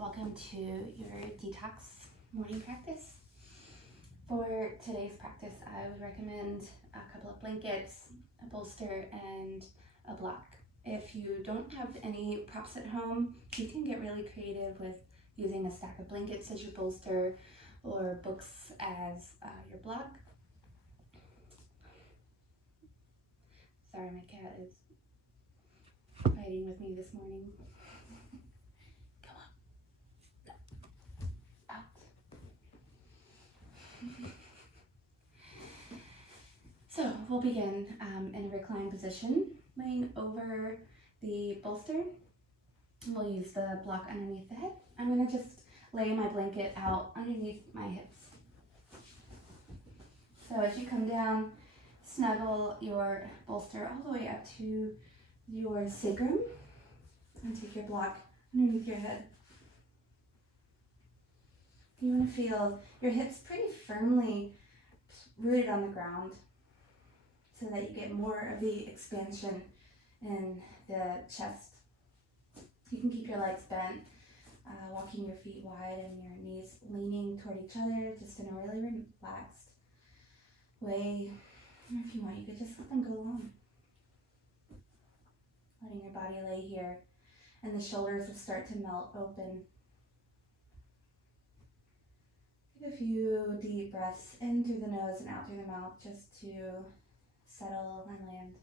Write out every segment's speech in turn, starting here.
Welcome to your detox morning practice. For today's practice, I would recommend a couple of blankets, a bolster, and a block. If you don't have any props at home, you can get really creative with using a stack of blankets as your bolster or books as your block. Sorry, my cat is fighting with me this morning. Come on. Out. So we'll begin in a reclined position, laying over the bolster. We'll use the block underneath the head. I'm going to just lay my blanket out underneath my hips. So as you come down, snuggle your bolster all the way up to your sacrum and take your block underneath your head. You want to feel your hips pretty firmly rooted on the ground so that you get more of the expansion in the chest. You can keep your legs bent, walking your feet wide and your knees leaning toward each other, just in a really relaxed way. Or if you want, you could just let them go long. Letting your body lay here, and the shoulders will start to melt open. Take a few deep breaths in through the nose and out through the mouth just to settle and land.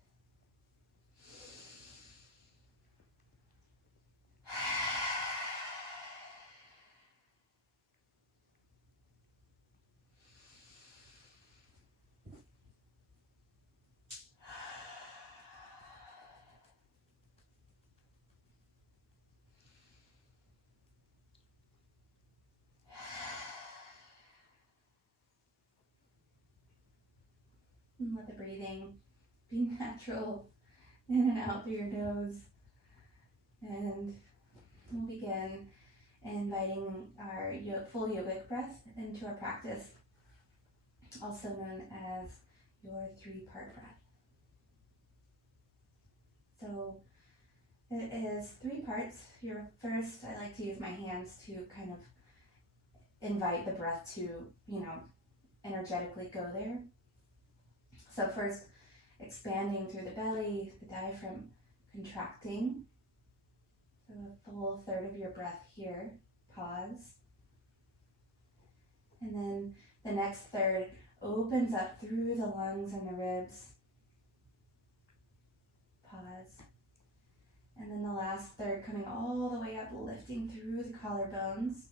And let the breathing be natural, in and out through your nose. And we'll begin inviting our full yogic breath into our practice, also known as your 3-part breath. So it is 3 parts. Your first, I like to use my hands to kind of invite the breath to, energetically go there. So first, expanding through the belly, the diaphragm contracting. So a full third of your breath here. Pause. And then the next third opens up through the lungs and the ribs. Pause. And then the last third coming all the way up, lifting through the collarbones.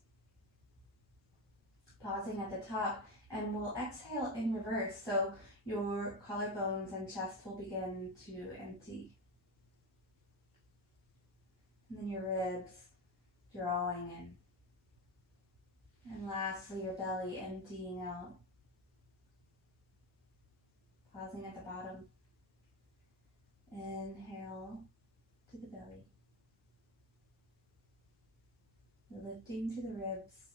Pausing at the top, and we'll exhale in reverse. So your collarbones and chest will begin to empty. And then your ribs drawing in. And lastly, your belly emptying out. Pausing at the bottom. Inhale to the belly. Lifting to the ribs.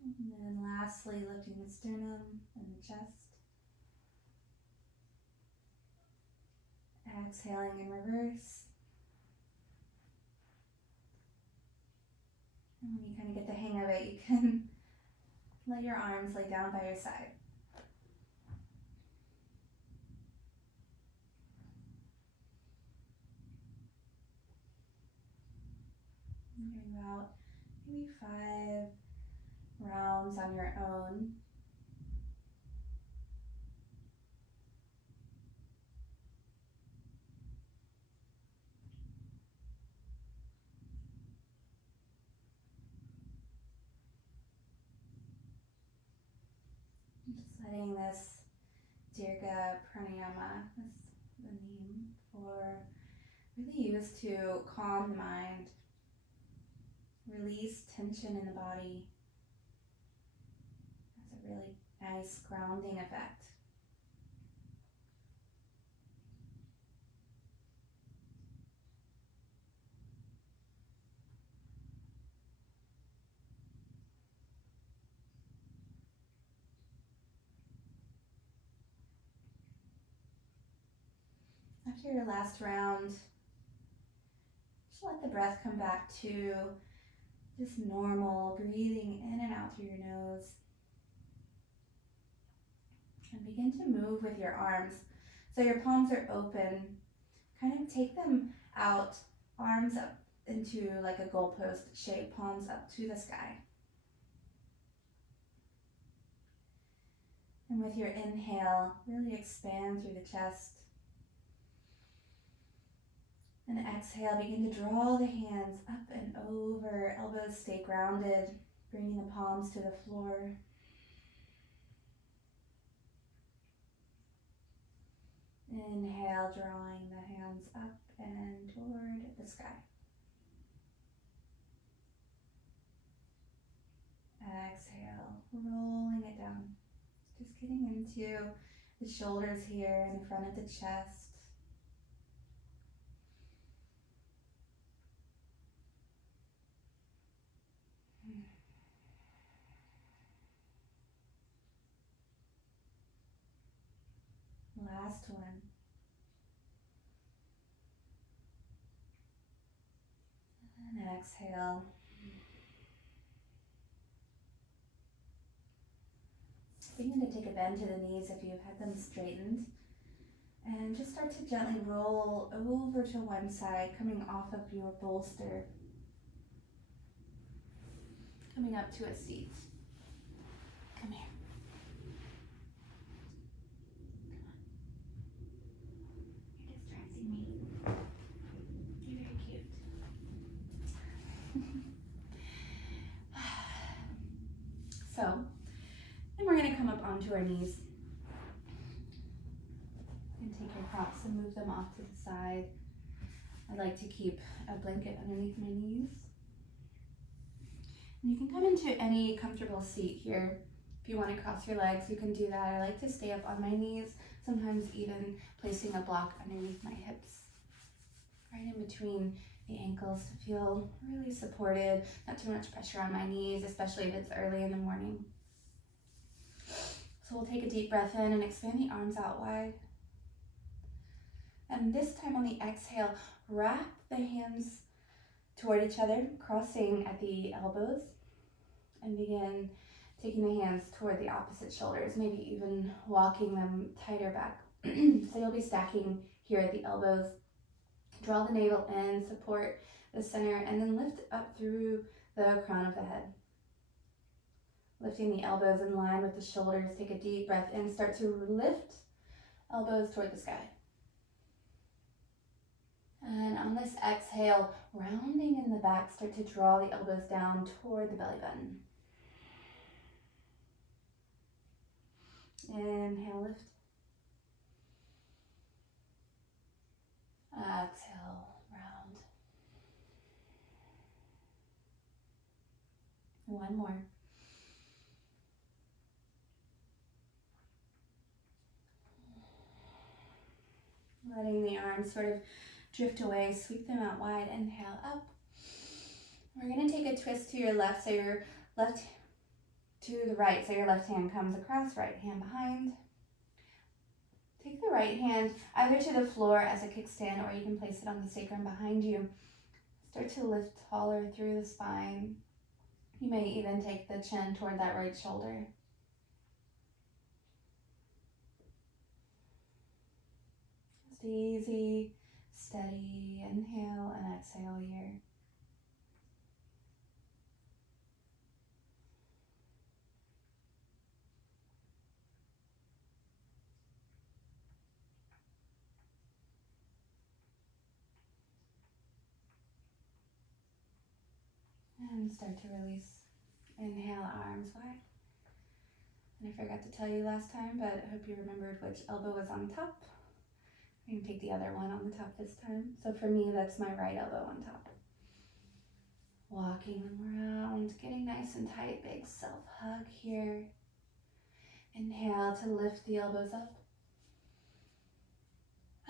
And then lastly, lifting the sternum and the chest. Exhaling in reverse. And when you kind of get the hang of it, you can let your arms lay down by your side. And do about maybe 5 rounds on your own. Just letting this Dirga Pranayama, that's the name for, really used to calm the mind, release tension in the body. That's a really nice grounding effect. After your last round, Just let the breath come back to just normal breathing in and out through your nose. And begin to move with your arms. So your palms are open. Kind of take them out, arms up into like a goalpost shape, palms up to the sky. And with your inhale, really expand through the chest. And exhale, begin to draw the hands up and over, elbows stay grounded, bringing the palms to the floor. Inhale, drawing the hands up and toward the sky. Exhale, rolling it down. Just getting into the shoulders here in the front of the chest. Last one. And exhale. Begin to take a bend to the knees if you've had them straightened. And just start to gently roll over to one side, coming off of your bolster. Coming up to a seat. Come here. Come on. You're distracting me. You're very cute. So, then we're going to come up onto our knees. And take your props and move them off to the side. I like to keep a blanket underneath my knees. And you can come into any comfortable seat here. If you want to cross your legs, you can do that. I like to stay up on my knees, sometimes even placing a block underneath my hips, right in between the ankles to feel really supported, not too much pressure on my knees, especially if it's early in the morning. So we'll take a deep breath in and expand the arms out wide. And this time on the exhale, wrap the hands toward each other, crossing at the elbows, and begin taking the hands toward the opposite shoulders, maybe even walking them tighter back. So you'll be stacking here at the elbows. Draw the navel in, support the center, and then lift up through the crown of the head. Lifting the elbows in line with the shoulders. Take a deep breath in. Start to lift elbows toward the sky. And on this exhale, rounding in the back, start to draw the elbows down toward the belly button. Inhale, lift. Exhale, round. One more. Letting the arms sort of drift away, sweep them out wide, inhale up. We're going to take a twist to your left, so your left to the right, so your left hand comes across, right hand behind. Take the right hand either to the floor as a kickstand, or you can place it on the sacrum behind you. Start to lift taller through the spine. You may even take the chin toward that right shoulder. Just easy, steady inhale and exhale here. And start to release. Inhale, arms wide. And I forgot to tell you last time, but I hope you remembered which elbow was on top. I'm going to take the other one on the top this time. So for me, that's my right elbow on top. Walking them around, getting nice and tight, big self-hug here. Inhale to lift the elbows up.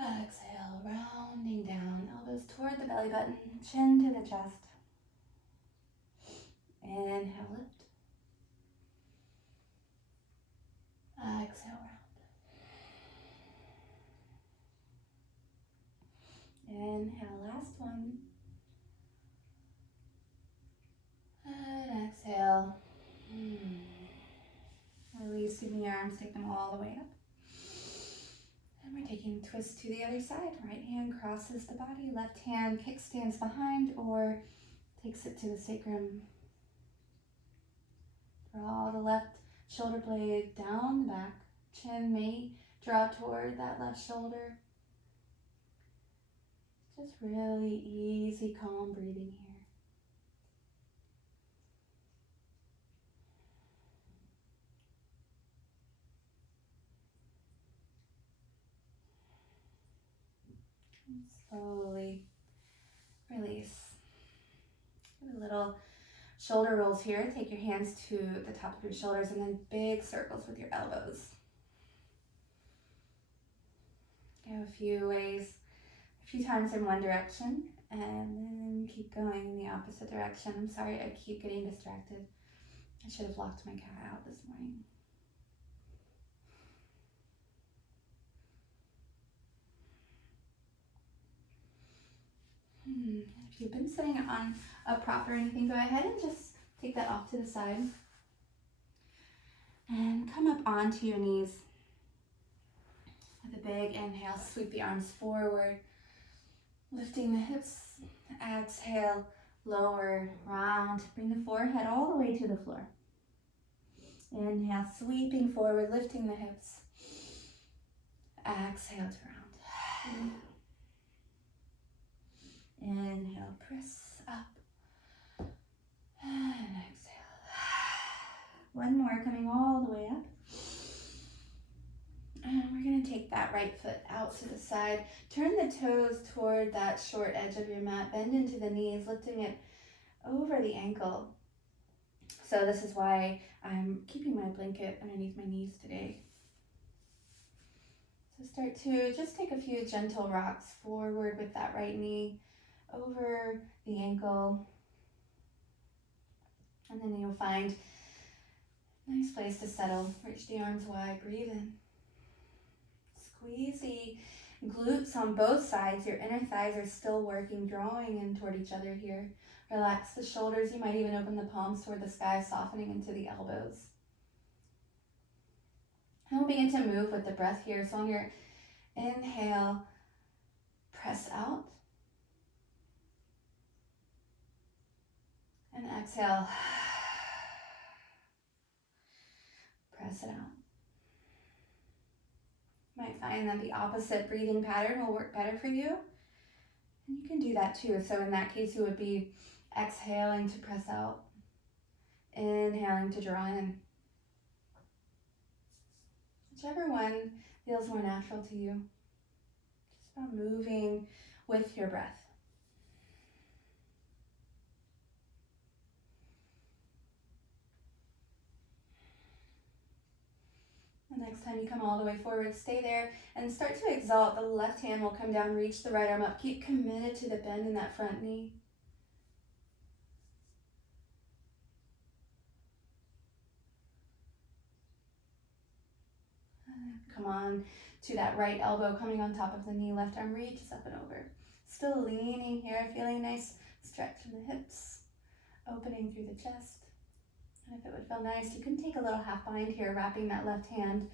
Exhale, rounding down, elbows toward the belly button, chin to the chest. Inhale, lift. Exhale, round. Inhale, last one. arms, take them all the way up. And we're taking a twist to the other side. Right hand crosses the body, left hand kickstands behind or takes it to the sacrum. Draw the left shoulder blade down the back. Chin may draw toward that left shoulder. Just really easy, calm breathing here. And slowly release. A little shoulder rolls here. Take your hands to the top of your shoulders and then big circles with your elbows. Go a few ways, a few times in one direction, and then keep going in the opposite direction. I'm sorry, I keep getting distracted. I should have locked my cat out this morning. If you've been sitting on a prop or anything, go ahead and just take that off to the side. And come up onto your knees. With a big inhale, sweep the arms forward, lifting the hips. Exhale, lower, round. Bring the forehead all the way to the floor. Inhale, sweeping forward, lifting the hips. Exhale to round. Inhale, press up. And exhale. One more, coming all the way up. And we're going to take that right foot out to the side. Turn the toes toward that short edge of your mat. Bend into the knees, lifting it over the ankle. So this is why I'm keeping my blanket underneath my knees today. So start to just take a few gentle rocks forward with that right knee, over the ankle. And then you'll find a nice place to settle. Reach the arms wide, breathe in. Squeeze the glutes on both sides. Your inner thighs are still working, drawing in toward each other here. Relax the shoulders. You might even open the palms toward the sky, softening into the elbows. And we'll begin to move with the breath here. So on your inhale, press out. And exhale, press it out. You might find that the opposite breathing pattern will work better for you. And you can do that too. So in that case, you would be exhaling to press out, inhaling to draw in. Whichever one feels more natural to you. Just about moving with your breath. The next time you come all the way forward, stay there and start to exalt. The left hand will come down, reach the right arm up. Keep committed to the bend in that front knee. Come on to that right elbow coming on top of the knee. Left arm reaches up and over. Still leaning here, feeling nice stretch in the hips, opening through the chest. And if it would feel nice, you can take a little half bind here, wrapping that left hand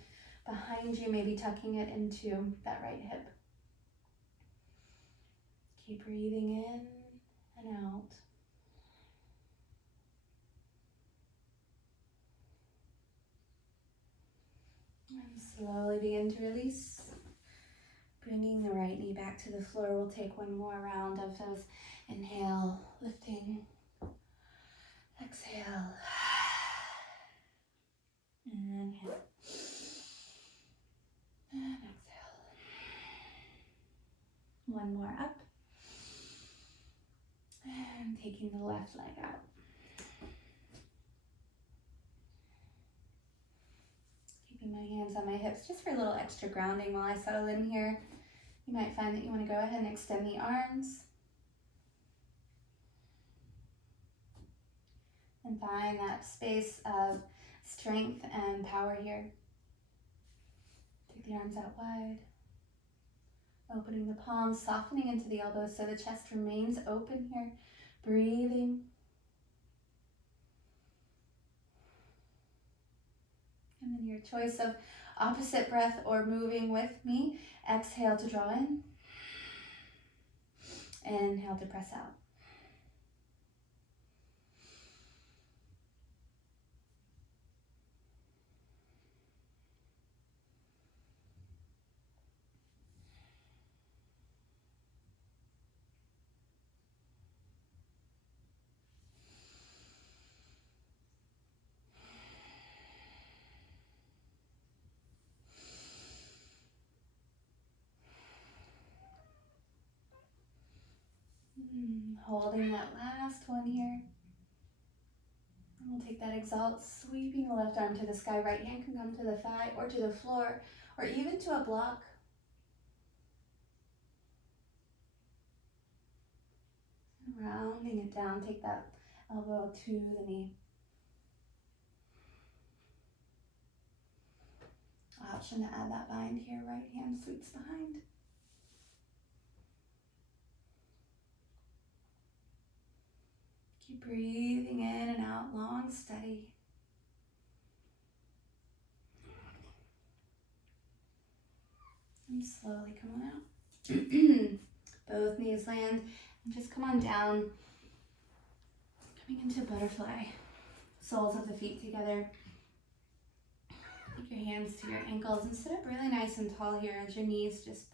behind you, maybe tucking it into that right hip. Keep breathing in and out. And slowly begin to release. Bringing the right knee back to the floor. We'll take one more round of those. Inhale, lifting. Exhale. Inhale. And exhale. One more up. And taking the left leg out. Keeping my hands on my hips just for a little extra grounding while I settle in here. You might find that you want to go ahead and extend the arms. And find that space of strength and power here. Take the arms out wide. Opening the palms, softening into the elbows so the chest remains open here. Breathing. And then your choice of opposite breath or moving with me. Exhale to draw in. Inhale to press out. Holding that last one here. And we'll take that exalt, sweeping the left arm to the sky. Right hand can come to the thigh or to the floor or even to a block. Rounding it down, take that elbow to the knee. Option to add that bind here. Right hand sweeps behind. Keep breathing in and out, long, steady. And slowly come on out. Both knees land. And just come on down. Coming into butterfly. Soles of the feet together. Take your hands to your ankles and sit up really nice and tall here as your knees just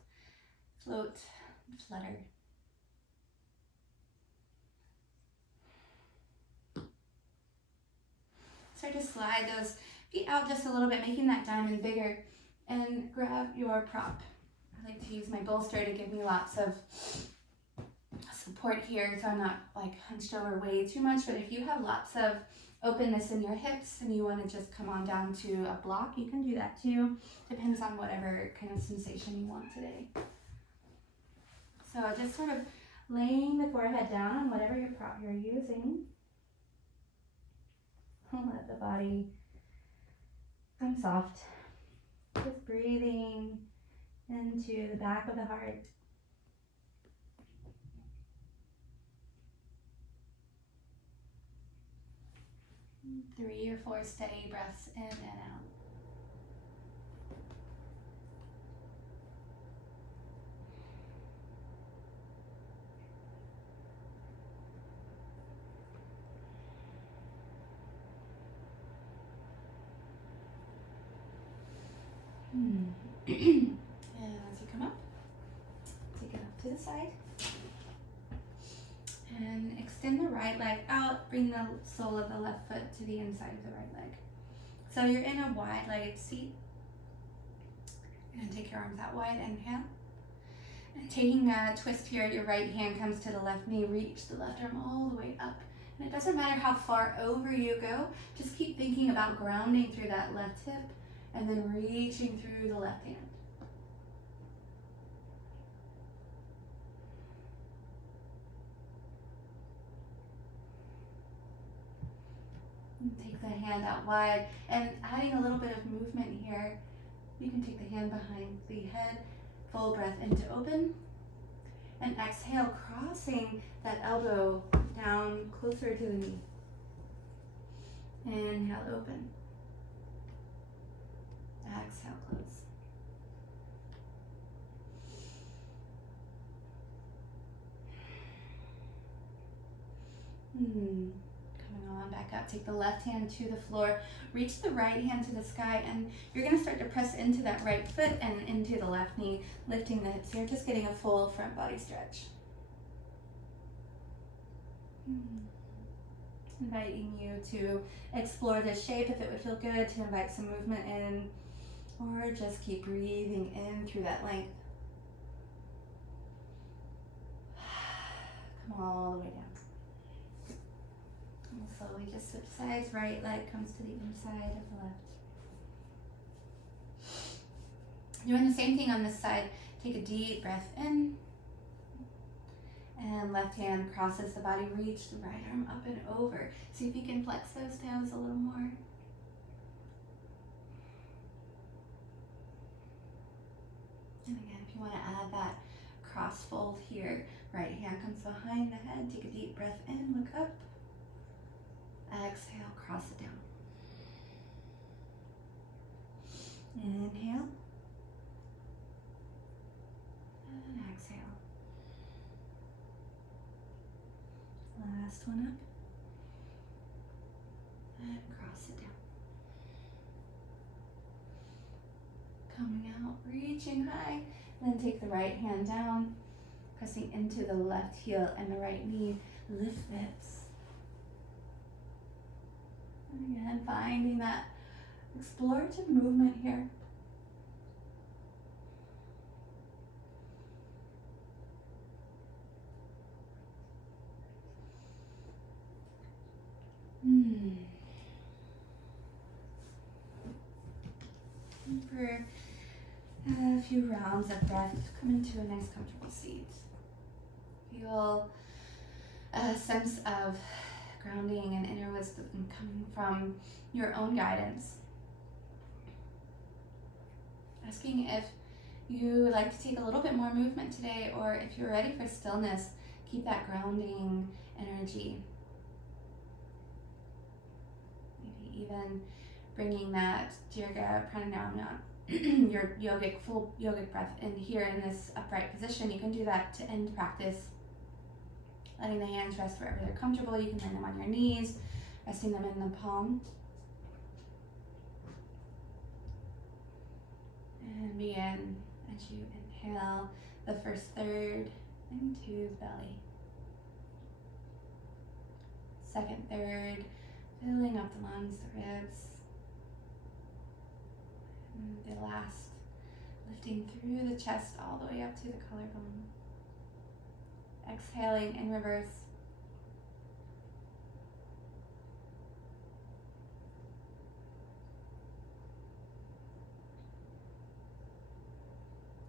float and flutter. Start to slide those feet out just a little bit, making that diamond bigger, and grab your prop. I like to use my bolster to give me lots of support here so I'm not like hunched over way too much, but if you have lots of openness in your hips and you want to just come on down to a block, you can do that too. Depends on whatever kind of sensation you want today. So just sort of laying the forehead down on whatever your prop you're using. Let the body come soft. Just breathing into the back of the heart. Three or four steady breaths in and out. And as you come up, take it up to the side. And extend the right leg out, bring the sole of the left foot to the inside of the right leg. So you're in a wide-legged seat. You're gonna take your arms out wide, inhale. And taking a twist here, your right hand comes to the left knee, reach the left arm all the way up. And it doesn't matter how far over you go, just keep thinking about grounding through that left hip and then reaching through the left hand. Take the hand out wide and adding a little bit of movement here. You can take the hand behind the head, full breath into open, and exhale, crossing that elbow down closer to the knee. Inhale, open. Exhale, close. Coming on back up, take the left hand to the floor, reach the right hand to the sky, and you're going to start to press into that right foot and into the left knee, lifting the hips here, just getting a full front body stretch. Inviting you to explore this shape if it would feel good, to invite some movement in, or just keep breathing in through that length. Come all the way down. And slowly just switch sides. Right leg comes to the inside of the left. Doing the same thing on this side. Take a deep breath in. And left hand crosses the body. Reach the right arm up and over. See if you can flex those toes a little more. And again, if you want to add that cross fold here, right hand comes behind the head. Take a deep breath in, look up. Exhale, cross it down. Inhale. And exhale. Last one up. And cross it down. Coming out, reaching high. Then take the right hand down, pressing into the left heel and the right knee. Lift the hips. And again, finding that explorative movement here. And for a few rounds of breath, come into a nice comfortable seat. Feel a sense of grounding and inner wisdom coming from your own guidance. Asking if you would like to take a little bit more movement today, or if you're ready for stillness, keep that grounding energy. Maybe even bringing that Dirga Pranayama, your full yogic breath in here in this upright position. You can do that to end practice. Letting the hands rest wherever they're comfortable. You can lay them on your knees, resting them in the palm. And begin as you inhale the first third into the belly. Second third, filling up the lungs, the ribs. And the last, lifting through the chest all the way up to the collarbone. Exhaling in reverse.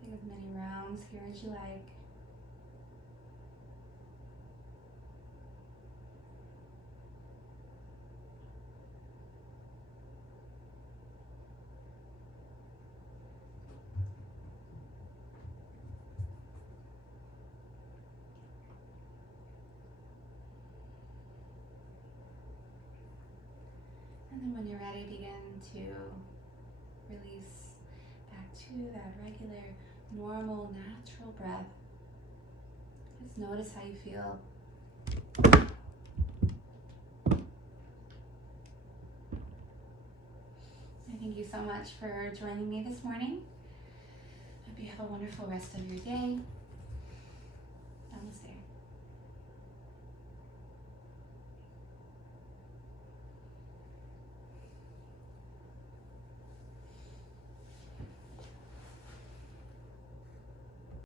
Take as many rounds here as you like. And then when you're ready, begin to release back to that regular, normal, natural breath. Just notice how you feel. I thank you so much for joining me this morning. Hope you have a wonderful rest of your day.